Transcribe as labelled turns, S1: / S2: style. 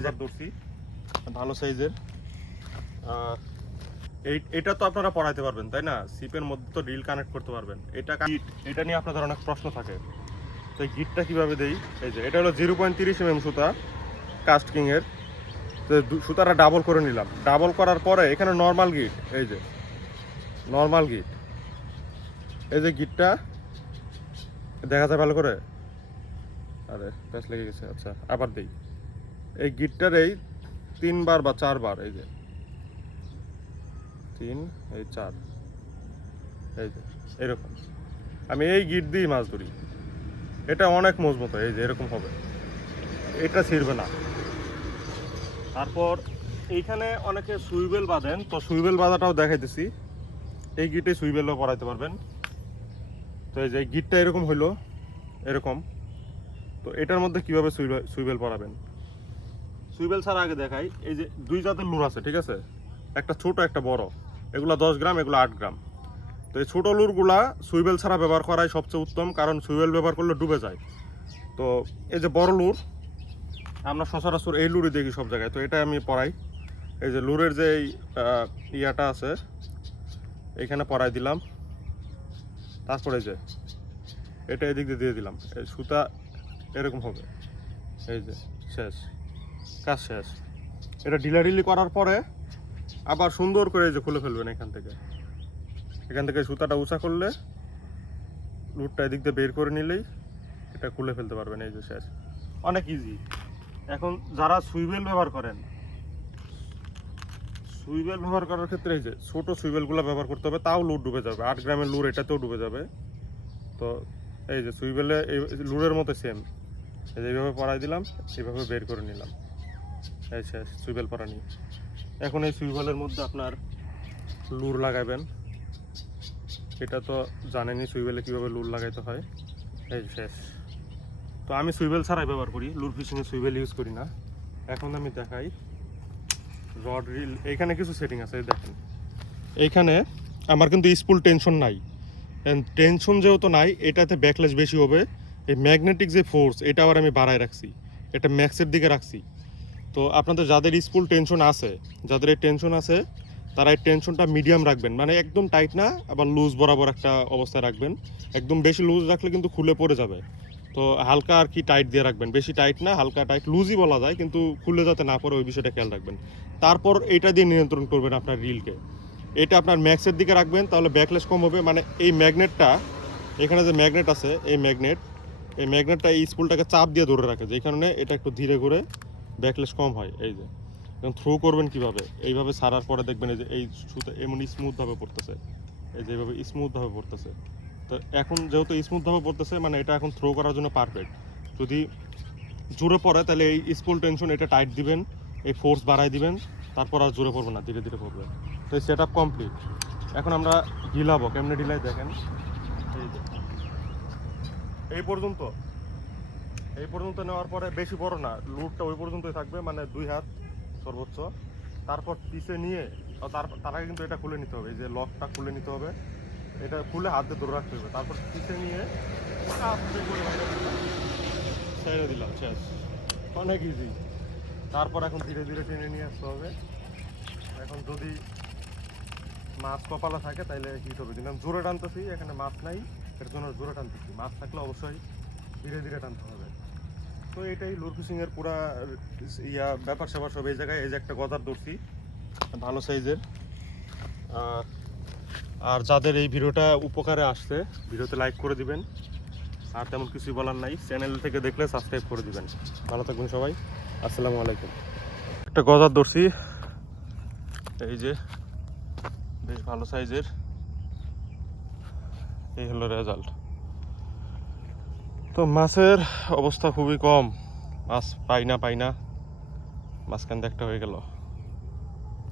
S1: গজার ধরছি ভালো সাইজের। এটা তো আপনারা পড়াইতে পারবেন তাই না? সিপের মধ্যে তো রিল কানেক্ট করতে পারবেন। এটা এটা নিয়ে আপনাদের অনেক প্রশ্ন থাকে। তো গিটটা কীভাবে দেই? এই যে এটা হলো জিরো পয়েন্ট তিরিশ এম সুতা কাস্ট কিংয়ের তো সুতাটা ডাবল করে নিলাম। ডাবল করার পরে এখানে নর্মাল গিট এই যে নর্মাল গিট। এই যে গিটটা দেখা যায় ভালো করে? আরে প্যাচ লেগে গেছে। আচ্ছা আবার দেই। এই গিটটার এই তিনবার বা চারবার, এই যে। তিন, এই চার, এই যে, এরকম। আমি এই গিট দিয়েই মাছ ধরি। এটা অনেক মজবুত এই যে, এরকম হবে। এটা ছিঁড়বে না। তারপর এইখানে অনেকে সুইবেল বাঁধেন, তো সুইবেল বাঁধাটাও দেখাইতেছি। এই গিটে সুইবেলও পরাইতে পারবেন। তো এই যে গিটটা এরকম হইল, এরকম। তো এটার মধ্যে কীভাবে সুইবেল পরাবেন? সুইবেল ছাড়া আগে দেখাই, এই যে দুই জাতের লুর আছে, ঠিক আছে? একটা ছোট, একটা বড়। এগুলো দশ গ্রাম, এগুলো আট গ্রাম। তো এই ছোটো লুরগুলা সুইবেল ছাড়া ব্যবহার করাই সবচেয়ে উত্তম, কারণ সুইবেল ব্যবহার করলে ডুবে যায়। তো এই যে বড় লুর, আমরা সচরাচর এই লুরই দেখি সব জায়গায়। তো এটা আমি পড়াই। এই যে লুরের যে ইয়াটা আছে, এখানে পরাই দিলাম। তারপরে যে, এটা এদিক দিয়ে দিয়ে দিলাম। সুতা এরকম হবে। এই যে, শেষ। কাজ শেষ। এটা ঢিলাঢিলি করার পরে আবার সুন্দর করে যে খুলে ফেলবেন এখান থেকে। এখান থেকে সুতাটা উঁচা করলে লুটটা এদিক দিয়ে বের করে নিলেই এটা খুলে ফেলতে পারবেন এই যে শেষ। অনেক ইজি এখন যারা সুইবেল ব্যবহার করেন সুইবেল ব্যবহার করার ক্ষেত্রে এই যে ছোট সুইবেলগুলো ব্যবহার করতে হবে, তাও লুট ডুবে যাবে। আট গ্রামের লুর, এটাতেও ডুবে যাবে। তো এই যে সুইবেলে এই লুরের মতো সেম এই যে এইভাবে পড়াই দিলাম, এইভাবে বের করে নিলাম। শেষ সুইবেল পরানি এখন এই সুইবেলের মধ্যে আপনার লুর লাগাবেন। এটা তো জানেনই সুইবেলে কীভাবে লুর লাগাইতে হয়। এই শেষ। তো আমি সুইবেল ছাড়াই ব্যবহার করি, লুর ফিশিংয়ে সুইবেল ইউজ করি না। এখন আমি দেখাই। রড রিল, এইখানে কিছু সেটিং আছে দেখেন। এইখানে আমার কিন্তু স্পুল টেনশন নাই। টেনশন যেহেতু নাই, এটাতে ব্যাকলেস বেশি হবে। এই ম্যাগনেটিক যে ফোর্স এটা আবার আমি বাড়ায় রাখছি। এটা ম্যাক্সের দিকে রাখছি। তো আপনাদের যাদের স্কুল টেনশন আছে, যাদের এই টেনশন আছে, তারা এই টেনশনটা মিডিয়াম রাখবেন। মানে একদম টাইট না, আবার লুজ বরাবর একটা অবস্থায় রাখবেন। একদম বেশি লুজ রাখলে কিন্তু খুলে পড়ে যাবে। তো হালকা আর কি টাইট দিয়ে রাখবেন। বেশি টাইট না, হালকা টাইট। লুজই বলা যায়, কিন্তু খুলে যাতে না পড়ে, ওই বিষয়টা খেয়াল রাখবেন। তারপর এটা দিয়ে নিয়ন্ত্রণ করবেন আপনার রিলকে। এটা আপনার ম্যাক্সের দিকে রাখবেন, তাহলে ব্যাকলেস কম হবে। মানে এই ম্যাগনেটটা, এখানে যে ম্যাগনেট আছে, এই ম্যাগনেট, এই ম্যাগনেটটা এই স্পুলটাকে চাপ দিয়ে ধরে রাখে, যে কারণে এটা একটু ধীরে করে ব্যাকলেস কম হয়, এই যে। এখন থ্রো করবেন কীভাবে? এইভাবে সারার পরে দেখবেন এই যে, এই সুতো এমন স্মুথভাবে পড়তেছে। এই যে এইভাবে স্মুথভাবে পড়তেছে। তো এখন যেহেতু স্মুথভাবে পড়তেছে মানে এটা এখন থ্রো করার জন্য পারফেক্ট যদি জোরে পড়ে, তাহলে এই স্কুল টেনশন এটা টাইট দিবেন, এই ফোর্স বাড়াই দিবেন, তারপর আর জোরে পড়বে না, ধীরে ধীরে পড়বে। তো এই সেট কমপ্লিট এখন আমরা ঢিলাবো কেমনে ঢিলাই দেখেন। এই পর্যন্ত। এই পর্যন্ত নেওয়ার পরে বেশি বড় না, লুটটা ওই পর্যন্তই থাকবে মানে দুই হাত সর্বোচ্চ। তারপর পিছে নিয়ে তার তার আগে কিন্তু এটা খুলে নিতে হবে যে লকটা খুলে নিতে হবে। এটা খুলে হাতে ধরে রাখতে হবে। তারপর পিছে নিয়ে ছেড়ে দিলাম, শেষ। অনেক ইজি তারপর এখন ধীরে ধীরে টেনে নিয়ে আসতে হবে। এখন যদি মাছ কপালা থাকে তাহলে হিট হবে। জোরে টানতেছি, এখানে মাছ নাই, এর জন্য জোরে টানতেছি। মাছ থাকলে অবশ্যই ধীরে ধীরে টানতে হবে। তো এটাই লুর ফিশিং এর পুরা, ইয়া ব্যাপার স্যাপার সব এই জায়গায়। এই যে একটা গজার ধরছি, ভালো সাইজের। আর আর যাদের এই ভিডিওটা উপকারে আসছে, ভিডিওতে লাইক করে দিবেন। আর তেমন কিছুই বলার নাই। চ্যানেল থেকে দেখলে সাবস্ক্রাইব করে দিবেন। ভালো থাকবেন সবাই। আসসালামু আলাইকুম। একটা গজার ধরছি। এই যে, বেশ ভালো সাইজের। এই হলো রেজাল্ট। তো মাছের অবস্থা খুবই কম। মাছ পাই না পাই না। মাঝখান একটা হয়ে গেল।